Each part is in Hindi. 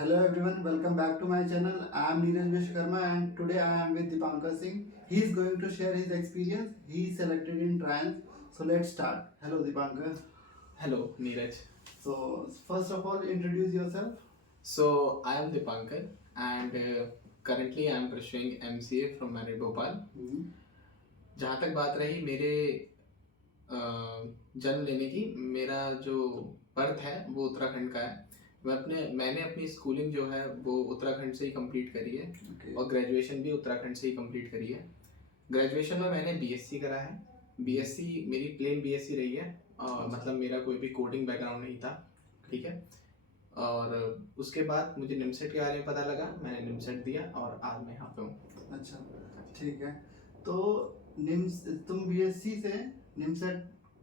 Hello everyone, welcome back to my channel. I am Neeraj Vishwakarma and today I am with Dipankar Singh. He is going to share his experience. He is selected in trials. So let's start. Hello Dipankar. Hello, Neeraj. So first of all, introduce yourself. So I am Dipankar and currently I am pursuing MCA from Merit Bhopal. जहाँ तक बात रही मेरे जन्म लेने की, मेरा जो बर्थ है वो उत्तराखंड का है। मैंने अपनी स्कूलिंग जो है वो उत्तराखंड से ही कंप्लीट करी है। Okay. और ग्रेजुएशन भी उत्तराखंड से ही कंप्लीट करी है। ग्रेजुएशन में मैंने बीएससी करा है। बीएससी मेरी प्लेन बीएससी रही है। मतलब मेरा कोई भी कोडिंग बैकग्राउंड नहीं था, ठीक है। और उसके बाद मुझे निमसेट के बारे में पता लगा, मैंने निमसेट दिया और आज मैं यहाँ पे हूँ। अच्छा, ठीक है। तो निम्स तुम बीएससी से निमसेट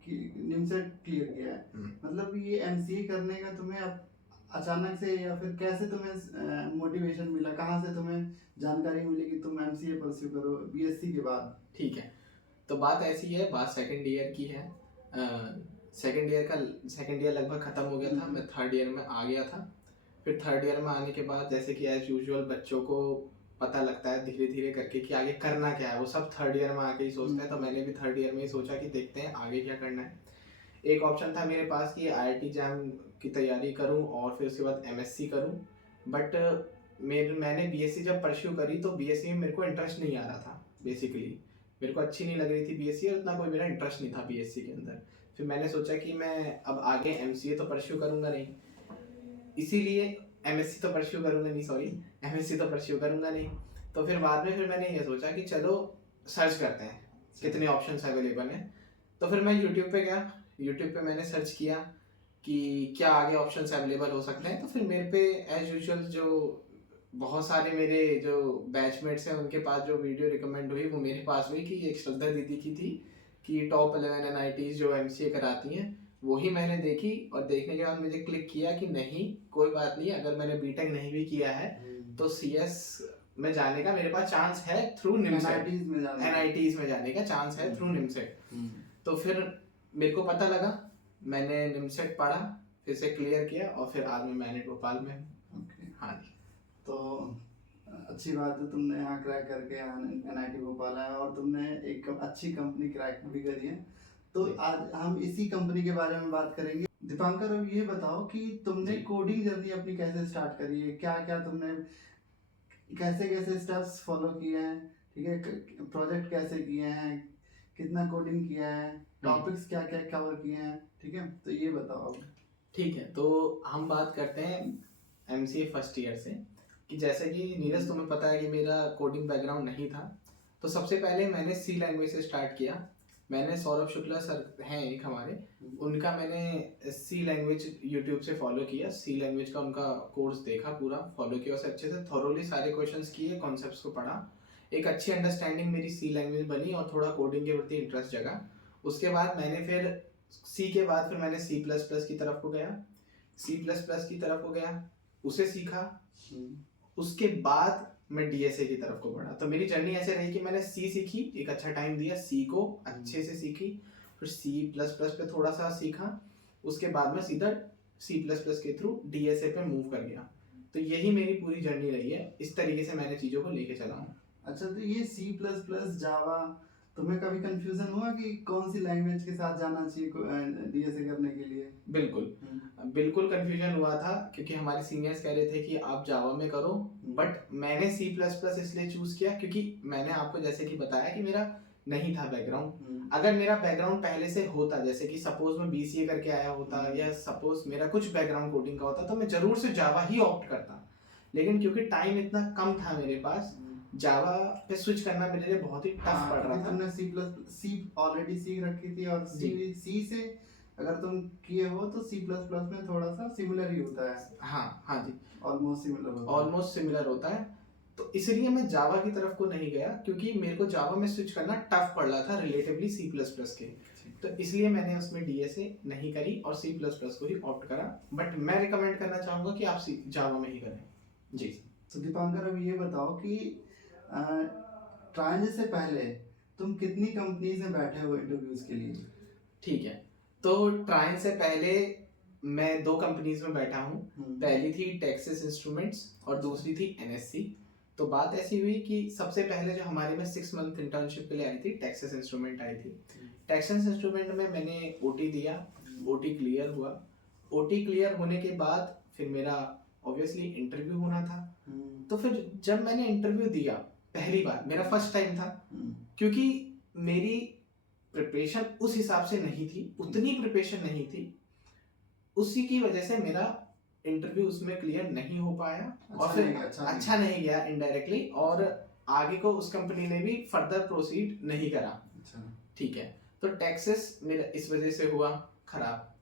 निमसेट क्लियर किया है। मतलब ये एमसीए करने का तुम्हें अचानक से या फिर कैसे तुम्हें मोटिवेशन मिला, कहाँ से तुम्हें जानकारी मिली कि तुम एमसीए परस्यू करो बीएससी के बाद? ठीक है, तो बात ऐसी है, बात सेकंड ईयर की है। सेकंड ईयर लगभग ख़त्म हो गया था, मैं थर्ड ईयर में आ गया था। फिर थर्ड ईयर में आने के बाद जैसे कि एज यूजुअल बच्चों को पता लगता है धीरे धीरे करके कि आगे करना क्या है, वो सब थर्ड ईयर में आके ही सोचते हैं। तो मैंने भी थर्ड ईयर में ही सोचा कि देखते हैं आगे क्या करना है। एक ऑप्शन था मेरे पास कि आईआईटी जैम की तैयारी करूं और फिर उसके बाद एमएससी करूं। बट मैंने बीएससी जब परस्यू करी तो बीएससी में मेरे को इंटरेस्ट नहीं आ रहा था। बेसिकली मेरे को अच्छी नहीं लग रही थी बीएससी और उतना कोई मेरा इंटरेस्ट नहीं था बीएससी के अंदर। फिर मैंने सोचा कि मैं अब आगे एमसीए तो परस्यू करूंगा नहीं, इसीलिए एमएससी तो परस्यू करूंगा नहीं, सॉरी एमएससी तो परस्यू करूंगा नहीं। तो फिर बाद में फिर मैंने ये सोचा कि चलो सर्च करते हैं कितने ऑप्शंस अवेलेबल हैं। तो फिर मैं यूट्यूब पे गया, यूट्यूब पे मैंने सर्च किया कि क्या आगे ऑप्शंस अवेलेबल हो सकते हैं। तो फिर मेरे पे एज यूजुअल जो बहुत सारे मेरे जो बैचमेट्स हैं उनके पास जो वीडियो रिकमेंड हुई वो मेरे पास हुई कि एक श्रद्धा दीदी की थी कि टॉप 11 एनआईटीज जो एमसीए कराती हैं, वही मैंने देखी। और देखने के बाद मुझे क्लिक किया कि नहीं कोई बात नहीं, अगर मैंने बीटेक नहीं भी किया है तो सीएस में जाने का मेरे पास चांस है थ्रू निमसेट। एनआईटीज में जाने का चांस है थ्रू निमसेट। तो फिर मेरे को पता लगा, मैंने निमसेट पढ़ा, फिर से क्लियर किया और फिर आज मैं मैनेट भोपाल में हूँ। हाँ जी। तो अच्छी बात है, तुमने यहाँ क्रैक करके एनआईटी भोपाल आया और तुमने एक अच्छी कंपनी क्रैक भी करी है। तो आज हम इसी कंपनी के बारे में बात करेंगे। दीपांकर, अब ये बताओ कि तुमने कोडिंग जर्नी अपनी कैसे स्टार्ट करी है, क्या क्या तुमने कैसे कैसे स्टेप्स फॉलो किए हैं, ठीक है, प्रोजेक्ट कैसे किए हैं, कितना कोडिंग किया है, टॉपिक्स क्या क्या कवर किए हैं, ठीक है, तो ये बताओ अब। ठीक है, तो हम बात करते हैं एमसीए फर्स्ट ईयर से कि जैसे कि नीरज तुम्हें पता है कि मेरा कोडिंग बैकग्राउंड नहीं था। तो सबसे पहले मैंने सी लैंग्वेज से स्टार्ट किया। मैंने सौरभ शुक्ला सर हैं एक हमारे, उनका मैंने सी लैंग्वेज यूट्यूब से फॉलो किया। सी लैंग्वेज का उनका कोर्स देखा, पूरा फॉलो किया, उसे अच्छे से थॉरोली सारे क्वेश्चंस किए, कॉन्सेप्ट्स को पढ़ा। एक अच्छी अंडरस्टैंडिंग मेरी सी लैंग्वेज बनी और थोड़ा कोडिंग के प्रति इंटरेस्ट जगा। उसके बाद मैंने फिर सी के बाद फिर मैंने सी प्लस प्लस की तरफ को गया, सी प्लस प्लस की तरफ को गया, उसे सीखा। उसके बाद मैं डीएसए की तरफ को बढ़ा। तो मेरी जर्नी ऐसे रही कि मैंने सी सीखी, एक अच्छा टाइम दिया, सी को अच्छे से सीखी, फिर सी प्लस प्लस पे थोड़ा सा सीखा, उसके बाद में सीधा सी प्लस प्लस के थ्रू डीएसए पे मूव कर गया। तो यही मेरी पूरी जर्नी रही है, इस तरीके से मैंने चीज़ों को लेके चला हूँ। अच्छा, तो ये सी प्लस प्लस जावा, तुम्हें कभी कंफ्यूजन हुआ कि कौन सी लैंग्वेज के साथ जाना चाहिए डीएसए करने के लिए? बिल्कुल बिल्कुल कंफ्यूजन हुआ था, क्योंकि हमारे सीनियर्स कह रहे थे कि आप जावा में करो, बट मैंने सी प्लस प्लस इसलिए चूज किया क्योंकि मैंने आपको जैसे कि बताया कि मेरा नहीं था बैकग्राउंड। अगर मेरा बैकग्राउंड पहले से होता, जैसे कि सपोज मैं बीसीए करके आया होता या सपोज मेरा कुछ बैकग्राउंड कोडिंग का होता, तो मैं जरूर से जावा ही ऑप्ट करता। लेकिन क्योंकि टाइम इतना कम था मेरे पास, जावा पे स्विच करना मेरे लिए बहुत ही टफ पड़ रहा था। तुमने सी ऑलरेडी सीख रखी थी और सी से अगर तुम किए हो तो सी प्लस प्लस में थोड़ा सा सिमिलर ही होता है। हाँ जी, ऑलमोस्ट सिमिलर होता है। तो इसलिए मैं जावा की तरफ को नहीं गया, क्योंकि मेरे को जावा में स्विच करना टफ पड़ रहा था रिलेटिवली सी प्लस प्लस के। तो इसलिए मैंने उसमें डीएसए नहीं करी और सी प्लस प्लस को ही ऑप्ट करा। बट मैं रिकमेंड करना चाहूँगा कि आप जावा में ही करें जी। तो दीपांकर, अब ये बताओ कि ट्रायल से पहले तुम कितनी कंपनीज में बैठे हो इंटरव्यूज के लिए? ठीक है, तो ट्रायल से पहले मैं 2 कंपनीज में बैठा हूँ। हम्म, पहली थी टेक्सास इंस्ट्रूमेंट्स और दूसरी थी एनएससी। तो बात ऐसी हुई कि सबसे पहले जो हमारे में 6 मंथ इंटर्नशिप के लिए आई थी, टेक्सास इंस्ट्रूमेंट आई थी। टेक्सास इंस्ट्रूमेंट में मैंने ओटी दिया, ओटी क्लियर हुआ। ओटी क्लियर होने के बाद फिर मेरा ऑब्वियसली इंटरव्यू होना था। तो फिर जब मैंने इंटरव्यू दिया पहली बार, मेरा फर्स्ट टाइम था, क्योंकि मेरी प्रिपरेशन उस हिसाब से नहीं थी, उतनी प्रिपरेशन नहीं थी, उसी की वजह से मेरा इंटरव्यू उसमें क्लियर नहीं हो पाया। और फिर अच्छा नहीं गया इनडायरेक्टली, और आगे को उस कंपनी ने भी फर्दर प्रोसीड नहीं करा। ठीक है, तो टैक्सेस मेरा इस वजह से हुआ खराब।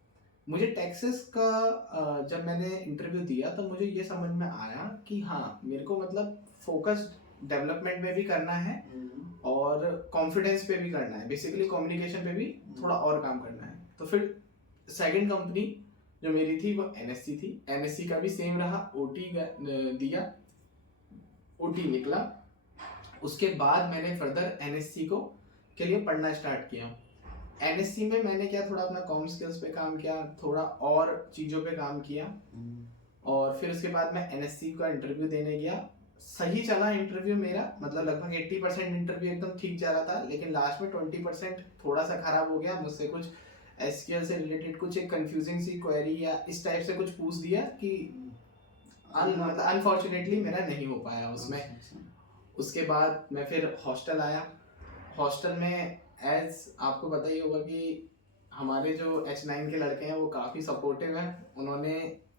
मुझे टैक्सेस का जब मैंने इंटरव्यू दिया तो मुझे ये समझ में आया कि हाँ, मेरे को मतलब फोकस डेवलपमेंट में भी करना है और कॉन्फिडेंस पे भी करना है, बेसिकली कम्युनिकेशन पे भी थोड़ा और काम करना है। तो फिर सेकंड कंपनी जो मेरी थी वो एनएससी थी। एनएससी का भी सेम रहा, ओटी दिया, ओटी निकला। उसके बाद मैंने फर्दर एनएससी को के लिए पढ़ना स्टार्ट किया। एनएससी में मैंने क्या, थोड़ा अपना कॉम स्किल्स पे काम किया, थोड़ा और चीज़ों पे काम किया। और फिर उसके बाद मैं एनएससी का इंटरव्यू देने गया। सही चला इंटरव्यू मेरा, मतलब लगभग 80% इंटरव्यू एकदम ठीक जा रहा था, लेकिन लास्ट में 20% थोड़ा सा खराब हो गया। मुझसे कुछ एसक्यूएल से रिलेटेड कुछ एक कंफ्यूजिंग सी क्वेरी या इस टाइप से कुछ पूछ दिया कि मतलब अनफॉर्चुनेटली मेरा नहीं हो पाया उसमें। उसके बाद मैं फिर हॉस्टल आया। हॉस्टल में एज आपको पता ही होगा कि हमारे जो H9 के लड़के हैं वो काफ़ी सपोर्टिव हैं। उन्होंने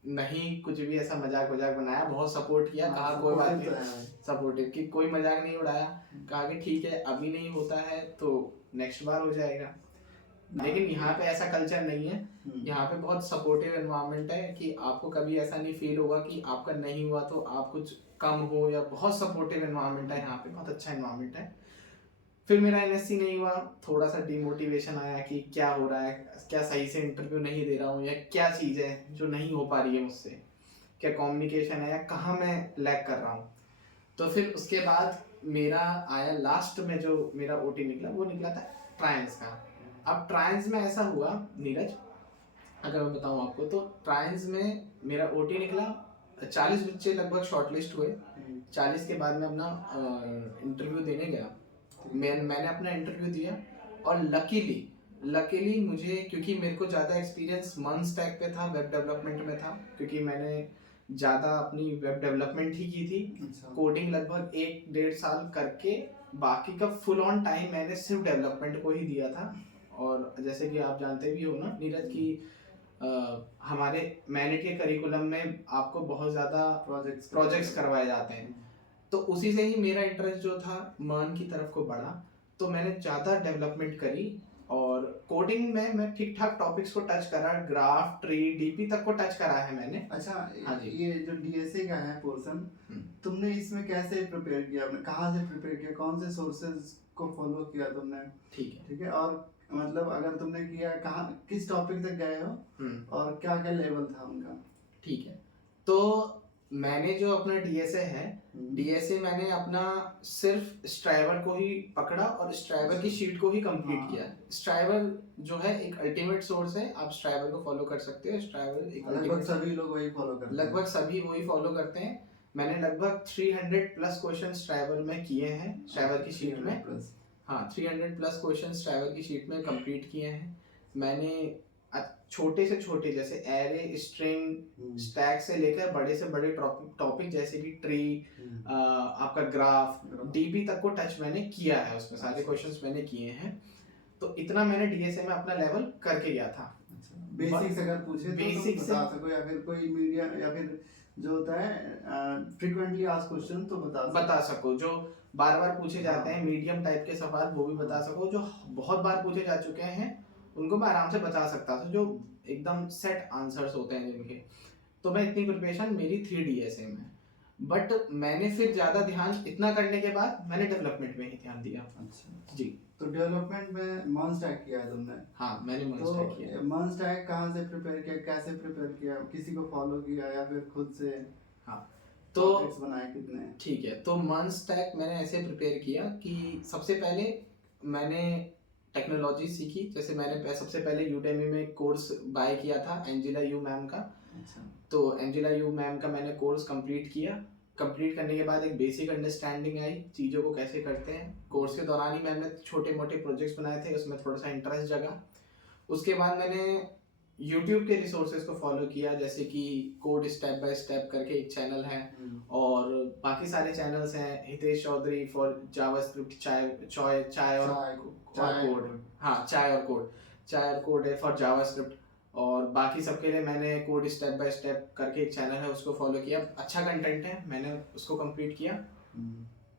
नहीं कुछ भी ऐसा मजाक बनाया, बहुत सपोर्ट किया। कहा कोई बात नहीं, सपोर्टिव कि कोई मजाक नहीं उड़ाया। कहा कि ठीक है, अभी नहीं होता है तो नेक्स्ट बार हो जाएगा। लेकिन यहाँ पे ऐसा कल्चर नहीं है। यहाँ पे बहुत सपोर्टिव एनवायरनमेंट है कि आपको कभी ऐसा नहीं फील होगा कि आपका नहीं हुआ तो आप कुछ कम हो, या बहुत सपोर्टिव एनवायरनमेंट है यहाँ पे, बहुत अच्छा एनवायरनमेंट है। फिर मेरा एनएससी नहीं हुआ, थोड़ा सा डिमोटिवेशन आया कि क्या हो रहा है, क्या सही से इंटरव्यू नहीं दे रहा हूँ, या क्या चीज़ है जो नहीं हो पा रही है मुझसे, क्या कम्युनिकेशन है या कहाँ मैं लैग कर रहा हूँ। तो फिर उसके बाद मेरा आया लास्ट में जो मेरा ओटी निकला, वो निकला था ट्रायंस का। अब ट्रायंस में ऐसा हुआ नीरज, अगर मैं बताऊँ आपको, तो ट्रायंस में मेरा ओटी निकला, 40 बच्चे लगभग शॉर्टलिस्ट हुए। 40 के बाद मैं अपना इंटरव्यू देने गया। मैंने अपना इंटरव्यू दिया, और लकीली मुझे, क्योंकि मेरे को ज़्यादा एक्सपीरियंस मन स्टैक पे था, वेब डेवलपमेंट में था, क्योंकि मैंने ज़्यादा अपनी वेब डेवलपमेंट ही की थी। कोडिंग लगभग 1-1.5 साल करके बाकी का फुल ऑन टाइम मैंने सिर्फ डेवलपमेंट को ही दिया था। और जैसे कि आप जानते भी हो ना नीरज की हमारे मैनेट के करिकुलम में आपको बहुत ज़्यादा प्रोजेक्ट्स करवाए जाते हैं। तो उसी से ही मेरा इंटरेस्ट जो था मान की तरफ को बढ़ा, तो मैंने ज़्यादा डेवलपमेंट करी। और कोडिंग में मैं ठीक ठाक टॉपिक्स को टच करा, ग्राफ, ट्री, डीपी तक को टच करा है मैंने। अच्छा, हाँ जी। ये जो डीएसए का है पोर्शन, तुमने इसमें कैसे प्रिपेयर किया, कहाँ से प्रिपेयर किया, कौन से सोर्सेज को फॉलो किया तुमने? ठीक है, और मतलब अगर तुमने किया, कहाँ किस टॉपिक तक गए हो, और क्या क्या लेवल था उनका? ठीक है, तो मैंने जो अपना डीएसए है, डीएसए मैंने अपना सिर्फ स्ट्राइवर को ही पकड़ा और स्ट्राइवर की शीट को ही कंप्लीट किया। स्ट्राइवर जो है एक अल्टीमेट सोर्स है, आप स्ट्राइवर को फॉलो कर सकते हो। स्ट्राइवर एक लगभग सभी लोग वही फॉलो करते हैं। लगभग सभी वही फॉलो करते हैं। मैंने लगभग 300 प्लस क्वेश्चन स्ट्राइवर में किए हैं, स्ट्राइवर की शीट में। हाँ, 300 प्लस क्वेश्चन स्ट्राइवर की शीट में कंप्लीट किए हैं मैंने। छोटे से छोटे जैसे एरे, स्ट्रिंग, स्टैक से लेकर बड़े से बड़े टॉपिक जैसे कि ट्री, आपका ग्राफ, डीबी तक को टच मैंने किया है, उसमें सारे क्वेश्चंस मैंने किए हैं। तो इतना मैंने डीएसए में अपना लेवल करके गया था। बेसिक्स अगर पूछे तो बेसिक बता सको, या फिर कोई मीडिया, या फिर जो होता है फ्रीक्वेंटली आस्क्ड क्वेश्चन तो बता सको, जो बार बार पूछे जाते हैं मीडियम टाइप के सवाल, वो भी बता सको। जो बहुत बार पूछे जा चुके हैं उनको मैं आराम से बता सकता था, जो एकदम सेट आंसर्स होते हैं जिनके। तो मैं इतनी प्रिपरेशन मेरी थी डीएसए में। बट मैंने फिर ज़्यादा ध्यान इतना करने के बाद मैंने डेवलपमेंट में ही ध्यान दिया। अच्छा जी। तो डेवलपमेंट में मन स्टैक किया है तुमने? हाँ, मैंने मन स्टैक किया। मन स्टैक कहाँ से प्रिपेयर किया, कैसे प्रिपेयर किया, किसी को फॉलो किया या फिर खुद से? हाँ, तो बनाए कितने? ठीक है, तो मन स्टैक मैंने ऐसे प्रिपेयर किया कि सबसे पहले मैंने टेक्नोलॉजी सीखी। जैसे मैंने सबसे पहले यूडेमी में कोर्स बाय किया था एंजिला यू मैम का। अच्छा। तो एंजिला यू मैम का मैंने कोर्स कंप्लीट किया। कंप्लीट करने के बाद एक बेसिक अंडरस्टैंडिंग आई चीज़ों को कैसे करते हैं। कोर्स के दौरान ही मैंने छोटे मोटे प्रोजेक्ट्स बनाए थे, उसमें थोड़ा सा इंटरेस्ट जगा। उसके बाद मैंने यूट्यूब के रिसोर्सेज को फॉलो किया, जैसे कि कोड स्टेप बाय स्टेप करके एक चैनल है, और बाकी सारे चैनल्स हैं, हितेश चौधरी फॉर जावास्क्रिप्ट, चाय और कोड। हाँ, चाय और कोड है फॉर जावास्क्रिप्ट। और बाकी सबके लिए मैंने कोड स्टेप बाय स्टेप करके एक चैनल है, उसको फॉलो किया। अच्छा कंटेंट है, मैंने उसको कंप्लीट किया।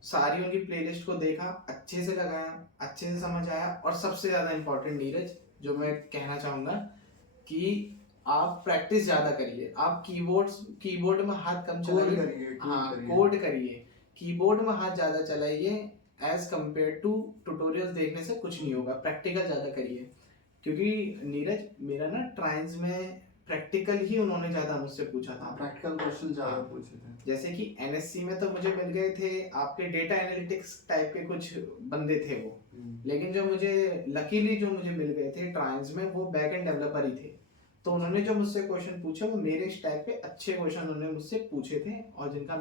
सारी उनकी प्लेलिस्ट को देखा, अच्छे से लगाया, अच्छे से समझ आया। और सबसे ज़्यादा इम्पोर्टेंट नीरज, जो मैं कहना चाहूँगा कि आप प्रैक्टिस ज़्यादा करिए। आप कीबोर्ड में हाथ कम चलाइए। हाँ, कोड करिए, कीबोर्ड में हाथ ज़्यादा चलाइए। एज कम्पेयर टू ट्यूटोरियल्स देखने से कुछ नहीं होगा, प्रैक्टिकल ज़्यादा करिए। क्योंकि नीरज, मेरा ना ट्रायल्स में प्रैक्टिकल ही उन्होंने ज़्यादा मुझसे पूछा था। प्रैक्टिकल क्वेश्चन ज़्यादा पूछे थे। जैसे कि एनएससी में तो मुझे मिल गए थे आपके डेटा एनालिटिक्स टाइप के कुछ बंदे थे वो, लेकिन जो मुझे लकीली जो मुझे मिल गए थे ट्रायल्स में, वो बैक एंड डेवलपर ही थे। तो उन्होंने जो मुझसे क्वेश्चन पूछे, वो मेरे स्टैक पे अच्छे क्वेश्चन उन्होंने मुझसे पूछे थे, और जिनका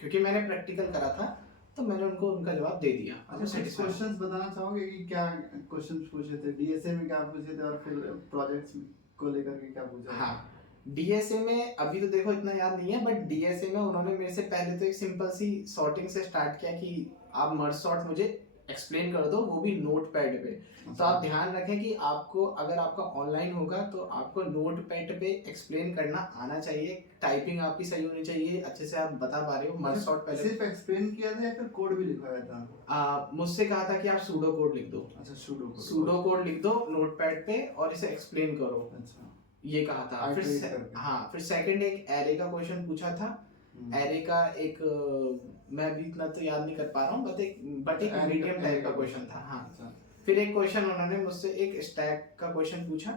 क्योंकि मैंने प्रैक्टिकल करा था, तो मैंने उनको उनका जवाब दे दिया। अच्छा, क्वेश्चंस बताना चाहोगे कि क्या क्वेश्चंस पूछे थे? डीएसए में क्या पूछे थे, और फिर प्रोजेक्ट्स को लेकर के क्या पूछा? हाँ, डीएसए में अभी तो देखो इतना याद नहीं है, बट डीएसए में उन्होंने मेरे से पहले तो एक सिंपल सी सॉर्टिंग से स्टार्ट किया कि आप मर्ज सॉर्ट मुझे एक्सप्लेन कर दो, वो भी नोट पैड पे। तो आप ध्यान रखें कि आपको, अगर आपका ऑनलाइन होगा तो आपको नोट पैड पे एक्सप्लेन करना आना चाहिए। टाइपिंग आपकी सही होनी चाहिए, अच्छे से आप बता पा रहे हो। मर्ज सॉर्ट पहले सिर्फ एक्सप्लेन किया था या फिर कोड भी लिखवाया था? मुझसे कहा था कि आप सूडो कोड लिख दो। अच्छा, सूडो कोड लिख दो नोट पैड पे और इसे एक्सप्लेन करो। अच्छा, ये कहा था। फिर सेकंड एक एरे का क्वेश्चन पूछा था। एरे का एक मैं अभी इतना तो याद नहीं कर पा रहा हूँ, बट एक मीडियम टाइप का क्वेश्चन था। हाँ, फिर एक क्वेश्चन उन्होंने मुझसे एक स्टैक का क्वेश्चन पूछा,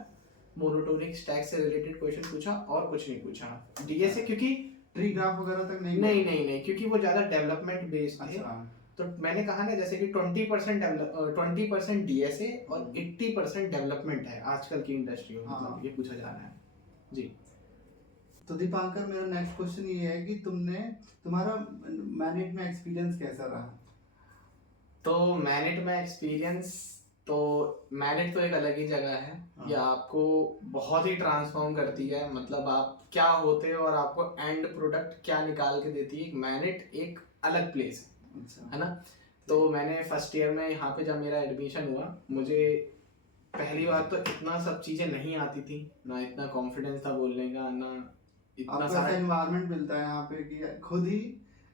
मोनोटोनिक स्टैक से रिलेटेड क्वेश्चन पूछा, और कुछ नहीं पूछा डीएसए, क्योंकि ट्री ग्राफ वगैरह तक नहीं, क्योंकि वो ज्यादा डेवलपमेंट बेस्ड थे। तो मैंने कहा ना, जैसे कि 20% डीएसए और 80% डेवलपमेंट है आजकल की इंडस्ट्री में। मतलब ये पूछा जा रहा है जी। तो दीपांकर, मेरा नेक्स्ट क्वेश्चन ये है कि तुम्हारा मैनेट में एक्सपीरियंस कैसा रहा? तो मैनेट में एक्सपीरियंस, तो मैनेट तो एक अलग ही जगह है। ये आपको बहुत ही ट्रांसफॉर्म करती है। मतलब आप क्या होते हो और आपको एंड प्रोडक्ट क्या निकाल के देती है। मैनेट एक अलग प्लेस है। अच्छा, है ना। तो मैंने फर्स्ट ईयर में यहाँ पे जब मेरा एडमिशन हुआ, मुझे पहली बार तो इतना सब चीजें नहीं आती थी, ना इतना कॉन्फिडेंस था बोलने का, ना इतना सारा एनवायरनमेंट मिलता है यहाँ पे कि खुद ही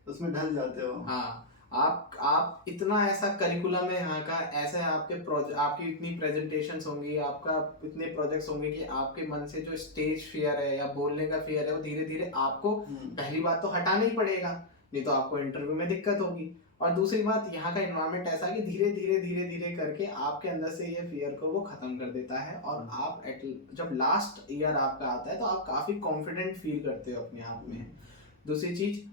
उसमें ढल जाते हो। हाँ, आप इतना ऐसा करिकुलम है यहाँ का, ऐसे आपकी इतनी प्रेजेंटेशंस होंगी, आपका इतने प्रोजेक्ट्स होंगे कि आपके मन से जो स्टेज फियर है या बोलने का फियर है, वो धीरे धीरे आपको पहली बात तो हटाना ही पड़ेगा, नहीं तो आपको इंटरव्यू में दिक्कत होगी। और दूसरी बात, यहाँ का एनवायरनमेंट ऐसा कि धीरे धीरे करके आपके अंदर से ये फियर को वो खत्म कर देता है। और आप जब लास्ट ईयर आपका आता है तो आप काफी कॉन्फिडेंट फील करते हो अपने आप में। दूसरी चीज,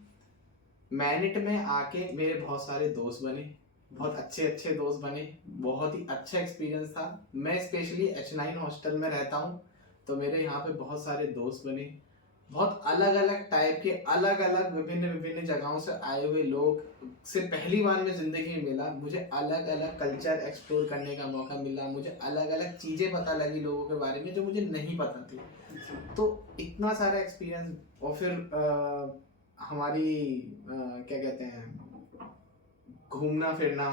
मैनेट में आके मेरे बहुत सारे दोस्त बने, बहुत अच्छे दोस्त बने, बहुत ही अच्छा एक्सपीरियंस था। मैं स्पेशली H9 हॉस्टल में रहता हूँ, तो मेरे यहाँ पे बहुत सारे दोस्त बने। बहुत अलग अलग टाइप के, अलग अलग विभिन्न जगहों से आए हुए लोग से पहली बार मैं जिंदगी में मिला। मुझे अलग अलग कल्चर एक्सप्लोर करने का मौका मिला, मुझे अलग अलग चीज़ें पता लगी लोगों के बारे में जो मुझे नहीं पता थी। तो इतना सारा एक्सपीरियंस। और फिर हमारी क्या कहते हैं, घूमना फिरना,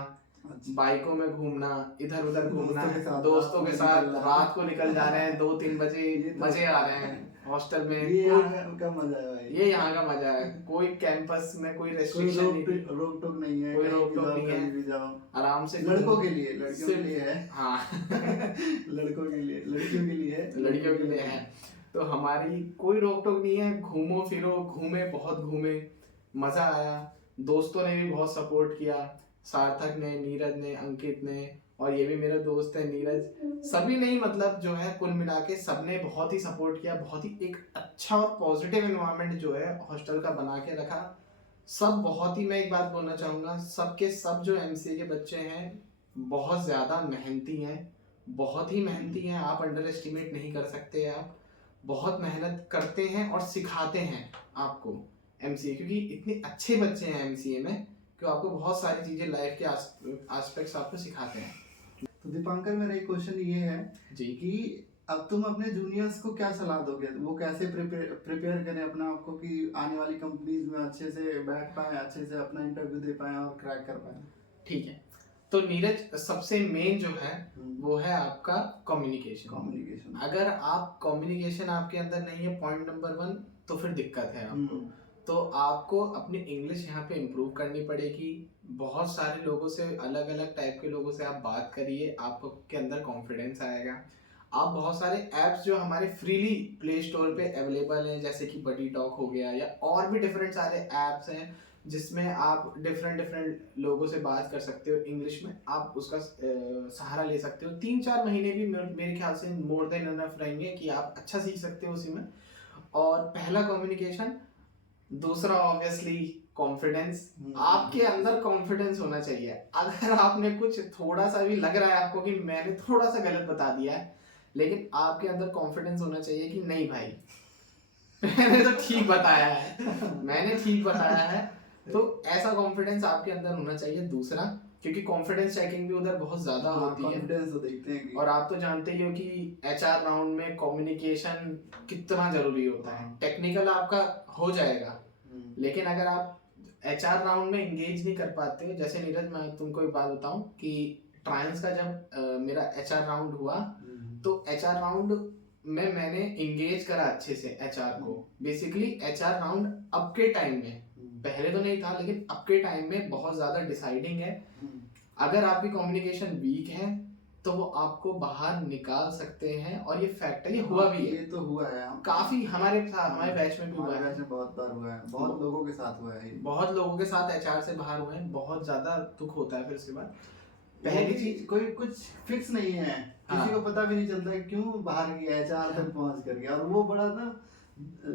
बाइकों में घूमना, इधर उधर घूमना, दोस्तों के साथ रात को निकल जा रहे हैं 2-3 बजे, मजे आ रहे हैं हॉस्टल में। ये यहाँ का मजा है भाई, ये यहाँ का मजा है। कोई कैंपस में कोई रेस्ट्रिक्शन नहीं, रोक टोक नहीं है, कोई रोक टोक नहीं है, भी जाओ आराम से। लड़कियों के लिए है। हाँ लड़कियों के लिए है। तो हमारी कोई रोक टोक नहीं है, घूमो फिरो, बहुत घूमे, मजा आया। दोस्तों ने भी बहुत सपोर्ट किया, सार्थक ने, नीरज ने, अंकित ने, और ये भी मेरा दोस्त है नीरज। सभी ने, मतलब जो है कुल मिला के सबने बहुत ही सपोर्ट किया। बहुत ही एक अच्छा और पॉजिटिव एनवायरनमेंट जो है हॉस्टल का बना के रखा। सब बहुत ही, मैं एक बात बोलना चाहूँगा, सब के सब जो एमसीए के बच्चे हैं बहुत ज़्यादा मेहनती हैं, बहुत ही मेहनती हैं, आप अंडर एस्टिमेट नहीं कर सकते। आप बहुत मेहनत करते हैं और सिखाते हैं आपको एमसीए, क्योंकि इतने अच्छे बच्चे हैं एमसीए में कि आपको बहुत सारी चीज़ें लाइफ के एस्पेक्ट्स आपको सिखाते हैं। तो दीपांकर, मेरा एक क्वेश्चन ये है जी कि अब तुम अपने जूनियर्स को क्या सलाह दोगे, वो कैसे प्रिपेयर करें अपना आपको कि आने वाली कंपनीज में अच्छे से बैठ पाए, अच्छे से अपना इंटरव्यू दे पाए और क्रैक कर पाए? ठीक है, तो नीरज सबसे मेन जो है वो है आपका कम्युनिकेशन। कम्युनिकेशन। अगर आप कम्युनिकेशन आपके अंदर नहीं है, पॉइंट नंबर 1, तो फिर दिक्कत है आपको। तो आपको अपनी इंग्लिश यहाँ पे इम्प्रूव करनी पड़ेगी। बहुत सारे लोगों से, अलग अलग टाइप के लोगों से आप बात करिए, आपके अंदर कॉन्फिडेंस आएगा। आप बहुत सारे ऐप्स जो हमारे फ्रीली प्ले स्टोर पे अवेलेबल हैं, जैसे कि बडी टॉक हो गया, या और भी डिफरेंट सारे ऐप्स हैं जिसमें आप डिफरेंट लोगों से बात कर सकते हो इंग्लिश में। आप उसका सहारा ले सकते हो। 3-4 महीने भी मेरे ख्याल से मोर देन इनफ रहेंगे कि आप अच्छा सीख सकते हो उसी में। और पहला कम्युनिकेशन, दूसरा ऑब्वियसली कॉन्फिडेंस। आपके अंदर कॉन्फिडेंस होना चाहिए। अगर आपने कुछ थोड़ा सा भी लग रहा है आपको कि मैंने थोड़ा सा गलत बता दिया है, लेकिन आपके अंदर कॉन्फिडेंस होना चाहिए कि नहीं भाई, मैंने तो ठीक बताया है, मैंने ठीक बताया है। तो ऐसा कॉन्फिडेंस आपके अंदर होना चाहिए। दूसरा, क्योंकि कॉन्फिडेंस चेकिंग भी उधर बहुत ज्यादा होती है। कॉन्फिडेंस तो देखते हैं कि और आप तो जानते ही हो कि एचआर राउंड में कम्युनिकेशन कितना जरूरी होता है। टेक्निकल आपका हो जाएगा, लेकिन अगर आप एचआर राउंड में एंगेज नहीं कर पाते हो, जैसे नीरज मैं तुमको एक बात बताऊं कि ट्रायल्स का जब मेरा एचआर राउंड हुआ, तो एचआर राउंड में मैंने एंगेज करा अच्छे से एचआर को। बेसिकली एचआर राउंड अब के टाइम में, पहले तो नहीं था लेकिन अब के टाइम में बहुत ज्यादा डिसाइडिंग है। अगर आपकी कम्युनिकेशन वीक है तो वो आपको बाहर निकाल सकते हैं, और ये फैक्ट है, ये हुआ भी है। ये तो हुआ है काफी हमारे बैच में भी हुआ है, बहुत बार हुआ है, बहुत लोगों के साथ हुआ है, बहुत लोगों के साथ एचआर से बाहर हुए हैं। बहुत ज्यादा दुख होता है। फिर उसके बाद पहली चीज, कोई कुछ फिक्स नहीं है, किसी को पता भी नहीं चलता है क्यों बाहर गया एचआर तक पहुंच कर गया, और वो बड़ा ना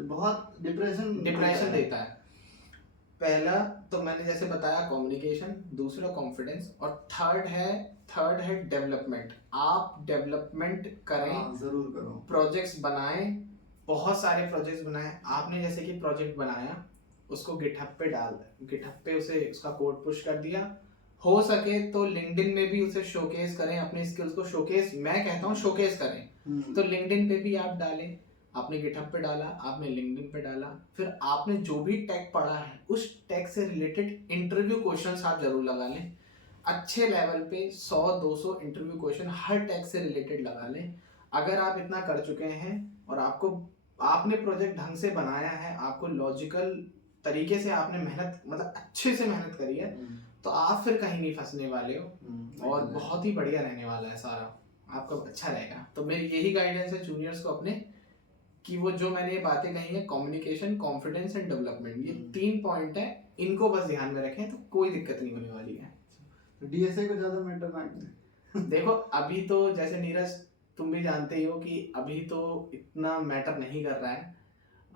बहुत डिप्रेशन देता है। पहला तो मैंने जैसे बताया कम्युनिकेशन, दूसरा कॉन्फिडेंस, और थर्ड है डेवलपमेंट। आप डेवलपमेंट करें, जरूर करो, प्रोजेक्ट्स बनाएं, बहुत सारे प्रोजेक्ट्स बनाएं। आपने जैसे कि प्रोजेक्ट बनाया, उसको गिटहब पे उसे उसका कोड पुश कर दिया। हो सके तो लिंक्डइन में भी उसे शोकेस करें, अपने स्किल्स को शोकेस, मैं कहता हूँ शोकेस करें। तो लिंक्डइन पे भी आप डालें, आपने गिटहब पे डाला, आपने लिंक्डइन पे डाला, फिर आपने जो भी टेक पढ़ा है उस टेक से रिलेटेड इंटरव्यू क्वेश्चंस आप जरूर लगा लें। अच्छे लेवल पे 100-200 इंटरव्यू क्वेश्चन हर टेक से रिलेटेड लगा लें। अगर आप इतना कर चुके हैं और आपने प्रोजेक्ट ढंग से बनाया है, आपको लॉजिकल तरीके से आपने मेहनत, मतलब अच्छे से मेहनत करी है, तो आप फिर कहीं नहीं फंसने वाले हो, और बहुत ही बढ़िया रहने वाला है सारा, आपका अच्छा रहेगा। तो मेरी यही गाइडेंस है जूनियर्स को अपने, कि वो जो मैंने ये बातें कही है, कम्युनिकेशन, कॉन्फिडेंस एंड डेवलपमेंट, ये 3 पॉइंट है, इनको बस ध्यान में रखें तो कोई दिक्कत नहीं होने वाली है। तो डीएसए को ज्यादा मैटर ना करें। देखो अभी तो जैसे नीरज तुम भी जानते ही हो कि अभी तो इतना मैटर नहीं कर रहा है,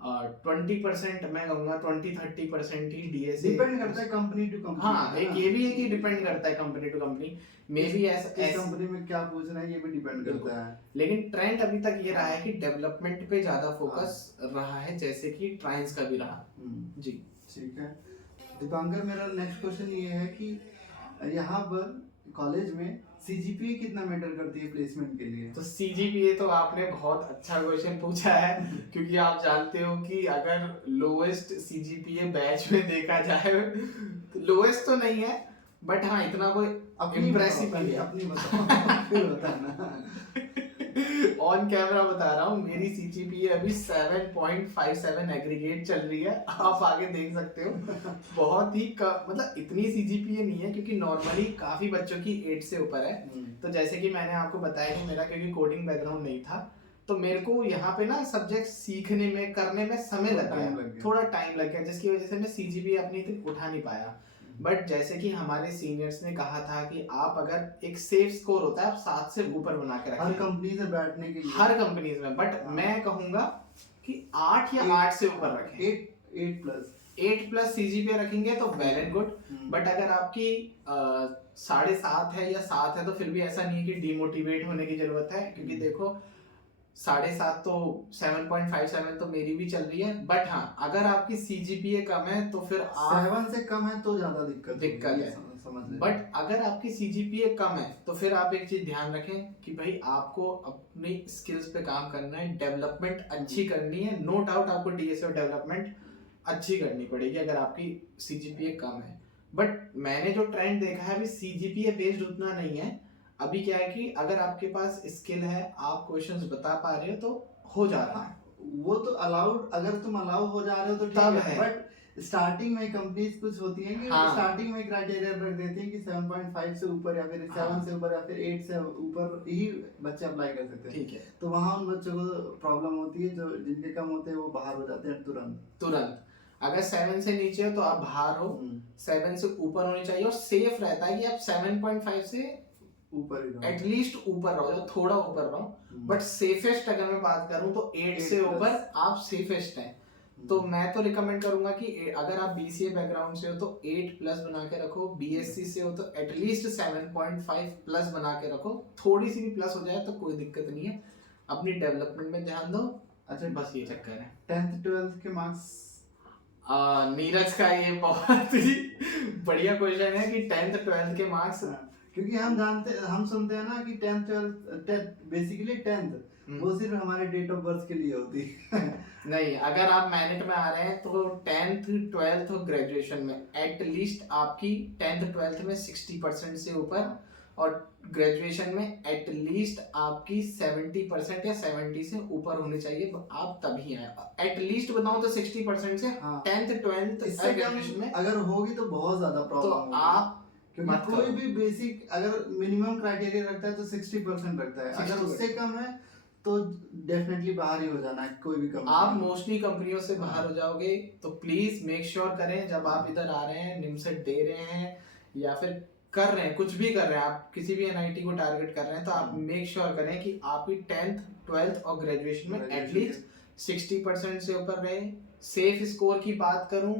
और 20% मैं कहूँगा 20-30% ही डीएसए डिपेंड करता है कंपनी टू कंपनी। हाँ, एक ये भी है कि डिपेंड करता है company to company, maybe इस कंपनी में क्या पूछ रहे हैं ये भी डिपेंड करता है। लेकिन ट्रेंड अभी तक ये रहा है कि डेवलपमेंट पे ज्यादा फोकस रहा है, जैसे कि ट्रायल्स का भी रहा। जी ठीक है दीपांकर, मेरा नेक्स्ट क्वेश्चन ये है कि यहाँ पर कॉलेज में सीजीपीए कितना मैटर करती है प्लेसमेंट के लिए? तो सीजीपीए तो आपने बहुत अच्छा क्वेश्चन पूछा है, क्योंकि आप जानते हो कि अगर लोएस्ट सीजीपीए बैच में देखा जाए, तो लोएस्ट तो नहीं है, बट हाँ इतना कोई इम्प्रेसिव नहीं है। अपनी बताओ फिर बताना। ऑन कैमरा बता रहा हूँ, मेरी सीजीपीए अभी 7.57 एग्रीगेट चल रही है, आप आगे देख सकते हो। बहुत ही मतलब इतनी सीजीपीए नहीं है, क्योंकि नॉर्मली काफी बच्चों की 8 से ऊपर है। तो जैसे कि मैंने आपको बताया कि मेरा क्योंकि कोडिंग बैकग्राउंड नहीं था, तो मेरे को यहाँ पे ना सब्जेक्ट सीखने में, करने में समय लग गया, थोड़ा टाइम लग गया, जिसकी वजह से मैं सीजीपीए अपनी इतनी उठा नहीं पाया। बट जैसे कि हमारे सीनियर्स ने कहा था कि आप अगर एक सेफ स्कोर होता है, आप 7 से ऊपर बना के रखें हर कंपनी से बैठने के लिए, हर कंपनीज में, बट मैं कहूंगा कि 8 या 8 से ऊपर रखें। 8 प्लस 8+ CGPA रखेंगे तो well and good, hmm, but अगर आपकी 7.5 है या 7 है तो फिर भी ऐसा नहीं है कि डिमोटिवेट होने की जरूरत है, क्योंकि देखो 7.5 तो 7.57 तो मेरी भी चल रही है, बट हाँ अगर आपकी CGPA कम है तो फिर आप 7 से कम है तो ज्यादा दिक्कत होगी, ये है। समझ लें। बट अगर आपकी CGPA कम है तो फिर आप एक चीज ध्यान रखें कि भाई आपको अपनी स्किल्स पे काम करना है, डेवलपमेंट अच्छी करनी है, नो डाउट आपको DSO डेवलपमेंट अच्छी करनी पड़ेगी अगर आपकी CGPA कम है। बट मैंने जो ट्रेंड देखा है अभी CGPA बेस्ड उतना नहीं है। अभी क्या है कि अगर आपके पास स्किल है, आप क्वेश्चंस बता पा रहे हो तो हो जा रहा है। वो तो अलाउड, अगर तुम अलाउ हो जा रहे हो तो ठीक तब है, है। बट स्टार्टिंग में कंपनीज कुछ होती हैं कि हाँ। स्टार्टिंग में क्राइटेरिया रख देती हैं कि 7.5 से ऊपर या फिर 7 हाँ। से ऊपर या फिर 8 से ऊपर ही बच्चे अप्लाई कर सकते हैं। ठीक है, तो वहाँ उन बच्चों को प्रॉब्लम होती है, जो जिनके कम होते हैं वो बाहर हो जाते हैं तुरंत। अगर 7 से नीचे हो तो आप बाहर हो, 7 से ऊपर होनी चाहिए, और सेफ रहता है कि आप 7.5 से ऊपर ही रहो। एटलीस्ट ऊपर रहो या थोड़ा ऊपर रहो। बट सेफेस्ट अगर मैं बात करूं तो 8 से 8+ ऊपर आप सेफेस्ट हैं। तो मैं तो रिकमेंड करूंगा कि अगर आप BCA बैकग्राउंड से हो तो 8+ बना के रखो, BSc से हो तो एटलीस्ट 7.5+ बना के रखो। थोड़ी सी भी प्लस हो जाए तो कोई दिक्कत नहीं है, अपनी डेवलपमेंट में ध्यान दो। अच्छा, बस ये चक्कर है। 10th 12th के मार्क्स? नीरज का ये बहुत ही बढ़िया क्वेश्चन है कि 10th 12th के मार्क्स, क्योंकि हम सुनते हैं ना कि 10th 12th बेसिकली 10th वो सिर्फ हमारे डेट ऑफ बर्थ के लिए होती है। नहीं, अगर आप मेरिट में आ रहे हैं तो 10th 12th और ग्रेजुएशन में एटलीस्ट आपकी 10th 12th में 60% से ऊपर, और ग्रेजुएशन में एटलीस्ट आपकी 70% या 70 से ऊपर होनी चाहिए, आप तभी आए। एटलीस्ट बताऊं तो 60% से। हाँ। 10th 12th इससे ग्रेजुएशन कम में अगर होगी तो बहुत ज्यादा प्रॉब्लम तो होगी। आप क्योंकि मत कोई करो। भी बेसिक अगर मिनिमम क्राइटेरिया रखता है तो 60% रखता है, अगर 60% उससे कम है तो डेफिनेटली बाहर ही हो जाना है कोई भी कंपनी। आप मोस्टली कंपनियों से बाहर हो जाओगे, तो प्लीज मेक श्योर करें जब आप इधर आ रहे हैं, निमसेट दे रहे हैं या फिर कर रहे हैं, कुछ भी कर रहे हैं, आप किसी भी NIT को टारगेट कर रहे हैं, तो आप मेक श्योर करें कि आपकी 10th 12th और ग्रेजुएशन में एटलीस्ट 60% से ऊपर रहे। सेफ स्कोर की बात करूं,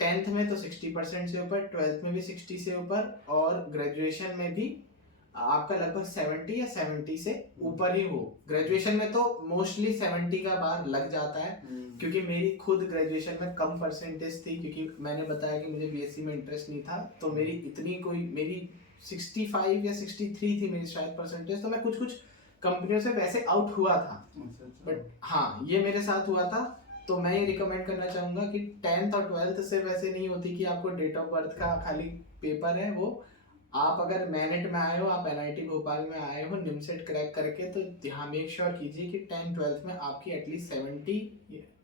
10th में तो 60% से ऊपर, 12th में भी 60 से ऊपर, और ग्रेजुएशन में भी आपका लगभग 70 या 70 से ऊपर ही हो। ग्रेजुएशन में तो मोस्टली 70 का बार लग जाता है, क्योंकि मेरी खुद ग्रेजुएशन में कम परसेंटेज थी, क्योंकि मैंने बताया कि मुझे BSc में इंटरेस्ट नहीं था, तो मेरी इतनी कोई, मेरी 65 या 63 थी मेरी शायद परसेंटेज, तो मैं कुछ कुछ कंपनियों से वैसे आउट हुआ था। बट हाँ, ये मेरे साथ हुआ था। तो मैं ये रिकमेंड करना चाहूंगा कि 10th और 12th से वैसे नहीं होती कि आपको डेट ऑफ बर्थ का खाली पेपर है, वो आप अगर मेरिट में आए हो, आप NIT भोपाल में आए हो निमसेट क्रैक करके, तो ध्यान मेक श्योर कीजिए कि 10 12th में आपकी एटलीस्ट 70,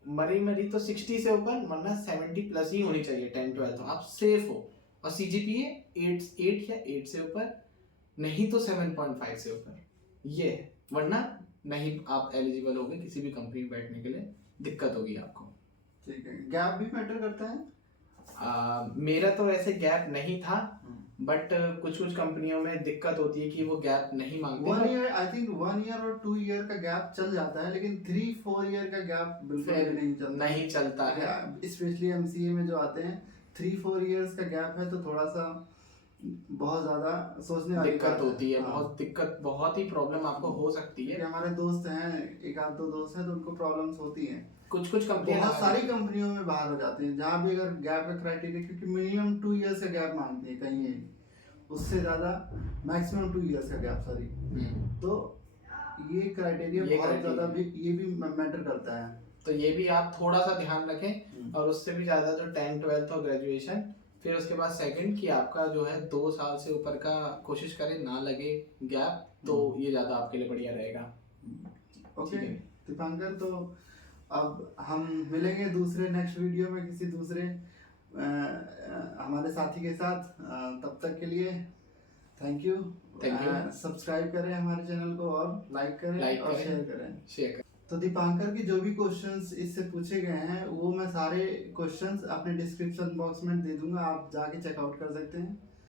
मरी तो 60 से ऊपर, वरना 70+ ही होनी चाहिए 10 12th, आप सेफ हो। और CGPA 8 या 8 से ऊपर, नहीं तो 7.5 से ऊपर, ये है। वरना नहीं आप एलिजिबल होगे किसी भी कंपनी में बैठने के लिए, दिक्कत होगी आपको। ठीक है, गैप भी मैटर करता है? मेरा तो ऐसे गैप नहीं था, बट कुछ कुछ कंपनियों में दिक्कत होती है कि वो गैप नहीं मांगते। 1 ईयर, आई थिंक 1 ईयर और 2 ईयर का गैप चल जाता है, लेकिन 3-4 ईयर का गैप बिल्कुल भी नहीं चलता है। स्पेशली MCA में जो आते हैं 3-4 ईयर्स का गैप है तो थोड़ा सा बहुत ज्यादा सोचने वाली दिक्कत होती है। हाँ। बहुत दिक्कत, बहुत ही प्रॉब्लम आपको हो सकती है। हमारे दोस्त हैं, एक आध दो दोस्त हैं, तो उनको प्रॉब्लम्स होती हैं। कुछ कंपनियां बहुत सारी कंपनियों में बाहर हो जाते हैं जहाँ भी अगर गैप का क्राइटेरिया, क्योंकि मिनिमम 2 ईयर्स का गैप मांगती है कहीं, उससे ज्यादा मैक्सिमम 2 ईयर्स का गैप, सॉरी। तो ये क्राइटेरिया बहुत ज्यादा भी, ये भी मैटर करता है। तो ये भी आप थोड़ा सा ध्यान रखें। और उससे भी ज्यादा जो 10 12th और ग्रेजुएशन, फिर उसके बाद सेकंड कि आपका जो है 2 साल से ऊपर का कोशिश करें ना लगे गैप, तो ये ज्यादा आपके लिए बढ़िया रहेगा। ओके दीपांकर, तो अब हम मिलेंगे दूसरे नेक्स्ट वीडियो में किसी दूसरे हमारे साथी के साथ। तब तक के लिए थैंक यू। सब्सक्राइब करें हमारे चैनल को और लाइक करें और शेयर करें। तो दीपांकर की जो भी क्वेश्चंस इससे पूछे गए हैं वो मैं सारे क्वेश्चंस अपने डिस्क्रिप्शन बॉक्स में दे दूंगा, आप जाके चेकआउट कर सकते हैं।